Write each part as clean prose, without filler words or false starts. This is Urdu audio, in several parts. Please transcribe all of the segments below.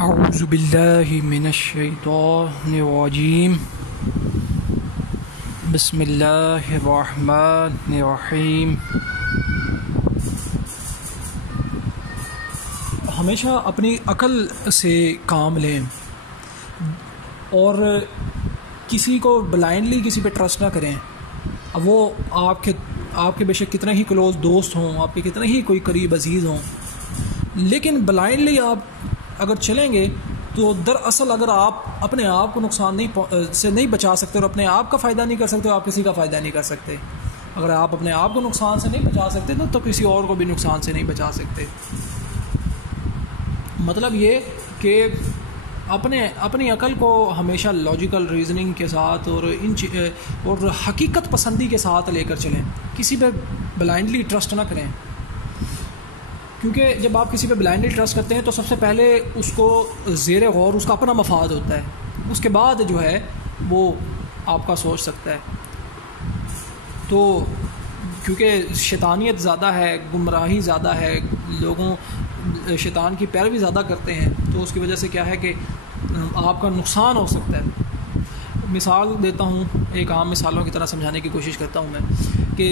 اعوذ باللہ من الشیطان الرجیم بسم اللہ الرحمن الرحیم۔ ہمیشہ اپنی عقل سے کام لیں اور کسی کو بلائنڈلی کسی پہ ٹرسٹ نہ کریں۔ اب وہ آپ کے بے شک کتنے ہی کلوز دوست ہوں، آپ کے کتنے ہی کوئی قریب عزیز ہوں، لیکن بلائنڈلی آپ اگر چلیں گے تو دراصل اگر آپ اپنے آپ کو نقصان سے نہیں بچا سکتے اور اپنے آپ کا فائدہ نہیں کر سکتے، آپ کسی کا فائدہ نہیں کر سکتے۔ اگر آپ اپنے آپ کو نقصان سے نہیں بچا سکتے تو کسی اور کو بھی نقصان سے نہیں بچا سکتے۔ مطلب یہ کہ اپنی عقل کو ہمیشہ لاجیکل ریزننگ کے ساتھ اور حقیقت پسندی کے ساتھ لے کر چلیں، کسی پہ بلائنڈلی ٹرسٹ نہ کریں، کیونکہ جب آپ کسی پہ بلائنڈلی ٹرسٹ کرتے ہیں تو سب سے پہلے اس کو زیر غور اس کا اپنا مفاد ہوتا ہے، اس کے بعد جو ہے وہ آپ کا سوچ سکتا ہے۔ تو کیونکہ شیطانیت زیادہ ہے، گمراہی زیادہ ہے، لوگوں شیطان کی پیروی زیادہ کرتے ہیں، تو اس کی وجہ سے کیا ہے کہ آپ کا نقصان ہو سکتا ہے۔ مثال دیتا ہوں، ایک عام مثالوں کی طرح سمجھانے کی کوشش کرتا ہوں میں کہ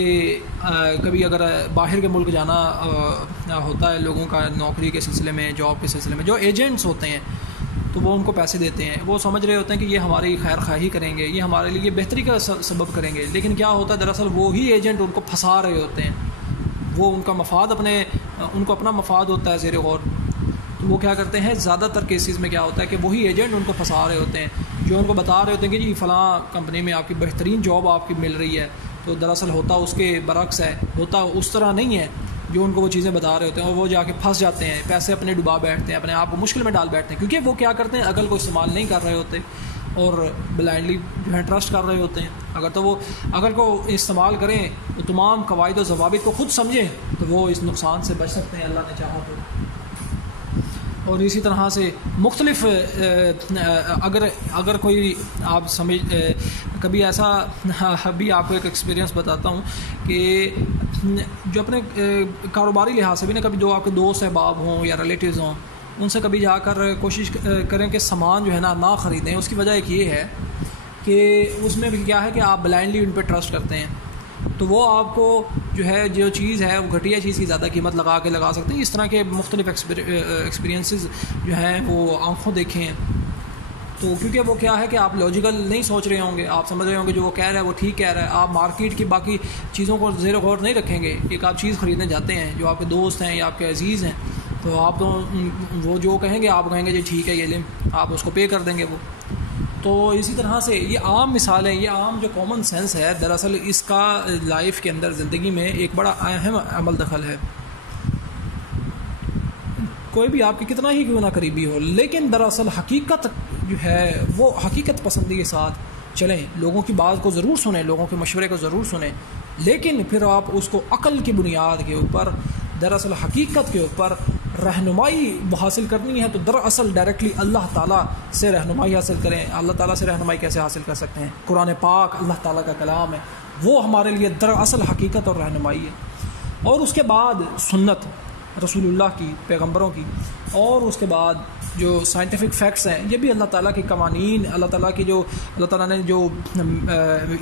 کبھی اگر باہر کے ملک جانا ہوتا ہے لوگوں کا نوکری کے سلسلے میں، جاب کے سلسلے میں، جو ایجنٹس ہوتے ہیں تو وہ ان کو پیسے دیتے ہیں، وہ سمجھ رہے ہوتے ہیں کہ یہ ہماری خیر خواہی کریں گے، یہ ہمارے لیے بہتری کا سبب کریں گے، لیکن کیا ہوتا ہے دراصل وہی ایجنٹ ان کو پھنسا رہے ہوتے ہیں۔ وہ ان کا مفاد ان کو اپنا مفاد ہوتا ہے زیر غور، تو وہ کیا کرتے ہیں زیادہ تر کیسز میں کیا ہوتا ہے کہ وہی ایجنٹ ان کو پھنسا رہے ہوتے ہیں، جو ان کو بتا رہے ہوتے ہیں کہ جی فلاں کمپنی میں آپ کی بہترین جاب آپ کی مل رہی ہے، تو دراصل ہوتا اس کے برعکس ہے، ہوتا اس طرح نہیں ہے جو ان کو وہ چیزیں بتا رہے ہوتے ہیں، اور وہ جا کے پھنس جاتے ہیں، پیسے اپنے ڈبا بیٹھتے ہیں، اپنے آپ کو مشکل میں ڈال بیٹھتے ہیں، کیونکہ وہ کیا کرتے ہیں عقل کو استعمال نہیں کر رہے ہوتے اور بلائنڈلی جو ہے ٹرسٹ کر رہے ہوتے ہیں۔ اگر تو وہ عقل کو استعمال کریں تو تمام قواعد و ضوابط کو خود سمجھیں تو وہ اس نقصان سے بچ سکتے ہیں اللہ نے چاہا تو۔ اور اسی طرح سے مختلف اگر کوئی آپ کبھی ایسا ابھی آپ کو ایک ایکسپیرینس بتاتا ہوں کہ جو اپنے کاروباری لحاظ سے بھی نا، کبھی جو آپ کے دوست احباب ہوں یا ریلیٹیوز ہوں، ان سے کبھی جا کر کوشش کریں کہ سامان جو ہے نہ خریدیں۔ اس کی وجہ ایک یہ ہے کہ اس میں بھی کیا ہے کہ آپ بلائنڈلی ان پہ ٹرسٹ کرتے ہیں، تو وہ آپ کو جو ہے جو چیز ہے وہ گھٹیا چیز کی زیادہ قیمت لگا سکتے ہیں۔ اس طرح کے مختلف ایکسپیرینسز جو ہیں وہ آنکھوں دیکھے ہیں، تو کیونکہ وہ کیا ہے کہ آپ لاجیکل نہیں سوچ رہے ہوں گے، آپ سمجھ رہے ہوں گے جو وہ کہہ رہا ہے وہ ٹھیک کہہ رہا ہے، آپ مارکیٹ کی باقی چیزوں کو زیر غور نہیں رکھیں گے۔ ایک آپ چیز خریدنے جاتے ہیں، جو آپ کے دوست ہیں یا آپ کے عزیز ہیں، تو آپ تو وہ جو کہیں گے آپ کہیں گے جی ٹھیک ہے یہ لیں، آپ اس کو پے کر دیں گے وہ۔ تو اسی طرح سے یہ عام مثال ہے، یہ عام جو کامن سینس ہے، دراصل اس کا لائف کے اندر زندگی میں ایک بڑا اہم عمل دخل ہے۔ کوئی بھی آپ کے کتنا ہی کیوں نہ قریبی ہو، لیکن دراصل حقیقت جو ہے وہ حقیقت پسندی کے ساتھ چلیں، لوگوں کی بات کو ضرور سنیں، لوگوں کے مشورے کو ضرور سنیں، لیکن پھر آپ اس کو عقل کی بنیاد کے اوپر، دراصل حقیقت کے اوپر رہنمائی حاصل کرنی ہے تو دراصل ڈائریکٹلی اللہ تعالیٰ سے رہنمائی حاصل کریں۔ اللہ تعالیٰ سے رہنمائی کیسے حاصل کر سکتے ہیں؟ قرآن پاک اللہ تعالیٰ کا کلام ہے، وہ ہمارے لیے دراصل حقیقت اور رہنمائی ہے۔ اور اس کے بعد سنت رسول اللہ کی، پیغمبروں کی، اور اس کے بعد جو سائنٹیفک فیکٹس ہیں، یہ بھی اللہ تعالیٰ کی قوانین، اللہ تعالیٰ کی جو اللہ تعالیٰ نے جو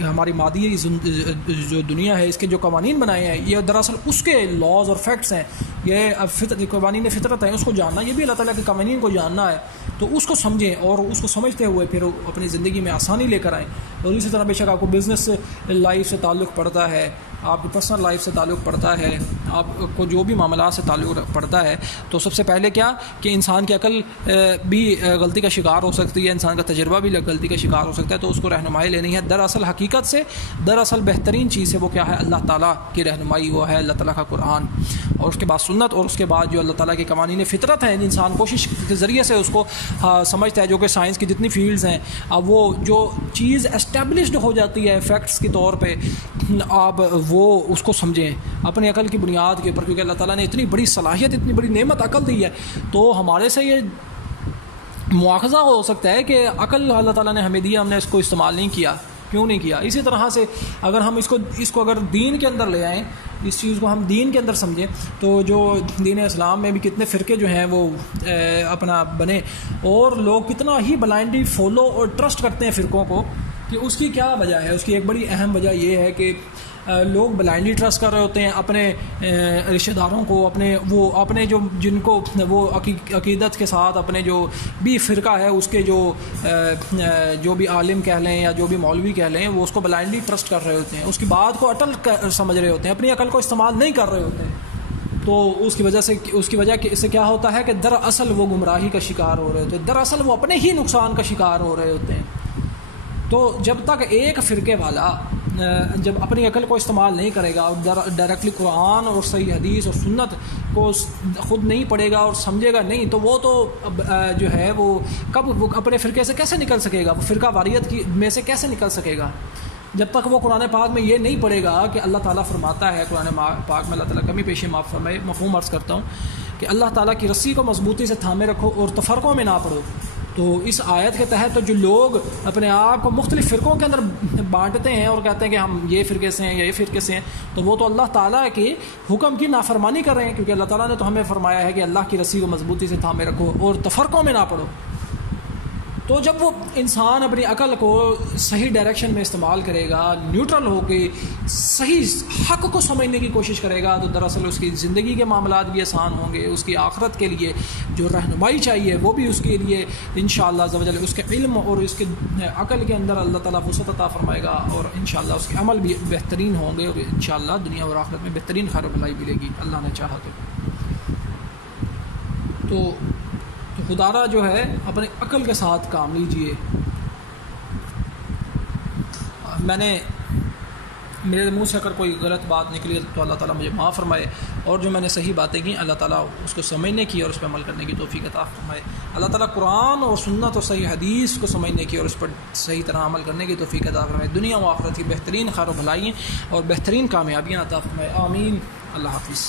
ہماری مادی جو دنیا ہے اس کے جو قوانین بنائے ہیں، یہ دراصل اس کے لاز اور فیکٹس ہیں، یہ قوانین فطرت ہیں، اس کو جاننا، یہ بھی اللہ تعالیٰ کے قوانین کو جاننا ہے، تو اس کو سمجھیں اور اس کو سمجھتے ہوئے پھر اپنی زندگی میں آسانی لے کر آئیں۔ اور اسی طرح بے شک آپ کو بزنس لائف سے تعلق پڑتا ہے، آپ کی پرسنل لائف سے تعلق پڑتا ہے، آپ کو جو بھی معاملات سے تعلق پڑتا ہے، تو سب سے پہلے کیا کہ انسان کی عقل بھی غلطی کا شکار ہو سکتی ہے، انسان کا تجربہ بھی غلطی کا شکار ہو سکتا ہے، تو اس کو رہنمائی لینی ہے دراصل حقیقت سے۔ دراصل بہترین چیز ہے وہ کیا ہے؟ اللہ تعالیٰ کی رہنمائی، وہ ہے اللہ تعالیٰ کا قرآن، اور اس کے بعد سنت، اور اس کے بعد جو اللہ تعالیٰ کی قوانین فطرت ہیں، انسان کوشش کے ذریعے سے اس کو سمجھتا ہے، جو کہ سائنس کی جتنی فیلڈز ہیں، اب وہ جو چیز اسٹیبلشڈ ہو جاتی ہے فیکٹس کے طور پہ، آپ وہ اس کو سمجھیں اپنی عقل کی بنیاد کے اوپر، کیونکہ اللہ تعالیٰ نے اتنی بڑی صلاحیت، اتنی بڑی نعمت عقل دی ہے، تو ہمارے سے یہ مواخذہ ہو سکتا ہے کہ عقل اللہ تعالیٰ نے ہمیں دیا، ہم نے اس کو استعمال نہیں کیا، کیوں نہیں کیا؟ اسی طرح سے اگر ہم اس کو اگر دین کے اندر لے آئیں اس چیز کو ہم دین کے اندر سمجھیں تو جو دین اسلام میں بھی کتنے فرقے جو ہیں وہ اپنا بنے، اور لوگ کتنا ہی بلائنڈلی فالو اور ٹرسٹ کرتے ہیں فرقوں کو، کہ اس کی کیا وجہ ہے؟ اس کی ایک بڑی اہم وجہ یہ ہے کہ لوگ بلائنڈلی ٹرسٹ کر رہے ہوتے ہیں اپنے رشتہ داروں کو، اپنے جو جن کو وہ عقیدت کے ساتھ اپنے جو بھی فرقہ ہے اس کے جو بھی عالم کہہ لیں یا جو بھی مولوی کہہ لیں، وہ اس کو بلائنڈلی ٹرسٹ کر رہے ہوتے ہیں، اس کی بات کو اٹل سمجھ رہے ہوتے ہیں، اپنی عقل کو استعمال نہیں کر رہے ہوتے ہیں۔ تو اس کی وجہ سے کیا ہوتا ہے کہ دراصل وہ گمراہی کا شکار ہو رہے ہوتے ہیں، دراصل وہ اپنے ہی نقصان کا شکار ہو رہے ہوتے ہیں۔ تو جب تک ایک فرقے والا جب اپنی عقل کو استعمال نہیں کرے گا اور ڈائریکٹلی قرآن اور صحیح حدیث اور سنت کو خود نہیں پڑھے گا اور سمجھے گا نہیں، تو وہ تو جو ہے وہ اپنے فرقے سے کیسے نکل سکے گا؟ وہ فرقہ واریت میں سے کیسے نکل سکے گا جب تک وہ قرآن پاک میں یہ نہیں پڑھے گا کہ اللہ تعالیٰ فرماتا ہے قرآن پاک میں، اللہ تعالیٰ کمی پیشی معاف فرمائے، مفہوم عرض کرتا ہوں کہ اللہ تعالیٰ کی رسی کو مضبوطی سے تھامے رکھو اور تفرقوں میں نہ پڑھو۔ تو اس آیت کے تحت تو جو لوگ اپنے آپ کو مختلف فرقوں کے اندر بانٹتے ہیں اور کہتے ہیں کہ ہم یہ فرقے سے ہیں یا یہ فرقے سے ہیں، تو وہ تو اللہ تعالیٰ کے حکم کی نافرمانی کر رہے ہیں، کیونکہ اللہ تعالیٰ نے تو ہمیں فرمایا ہے کہ اللہ کی رسی کو مضبوطی سے تھامے رکھو اور تفرقوں میں نہ پڑھو۔ تو جب وہ انسان اپنی عقل کو صحیح ڈائریکشن میں استعمال کرے گا، نیوٹرل ہو کے صحیح حق کو سمجھنے کی کوشش کرے گا، تو دراصل اس کی زندگی کے معاملات بھی آسان ہوں گے، اس کی آخرت کے لیے جو رہنمائی چاہیے وہ بھی اس کے لیے انشاءاللہ عز و جل اس کے علم اور اس کے عقل کے اندر اللہ تعالیٰ وسعت عطا فرمائے گا، اور انشاءاللہ اس کے عمل بھی بہترین ہوں گے، اور انشاءاللہ دنیا اور آخرت میں بہترین خیر و بھلائی ملے گی اللہ نے چاہا تو خدارہ جو ہے اپنے عقل کے ساتھ کام لیجئے۔ میرے منہ سے اگر کوئی غلط بات نکلی تو اللہ تعالیٰ مجھے معاف فرمائے، اور جو میں نے صحیح باتیں کی اللہ تعالیٰ اس کو سمجھنے کی اور اس پہ عمل کرنے کی توفیق عطا فرمائے۔ اللہ تعالیٰ قرآن اور سنت اور صحیح حدیث کو سمجھنے کی اور اس پر صحیح طرح عمل کرنے کی توفیق عطا فرمائے، دنیا و آخرت کی بہترین خیر و بھلائی اور بہترین کامیابیاں عطا فرمائے، آمین۔ اللہ حافظ۔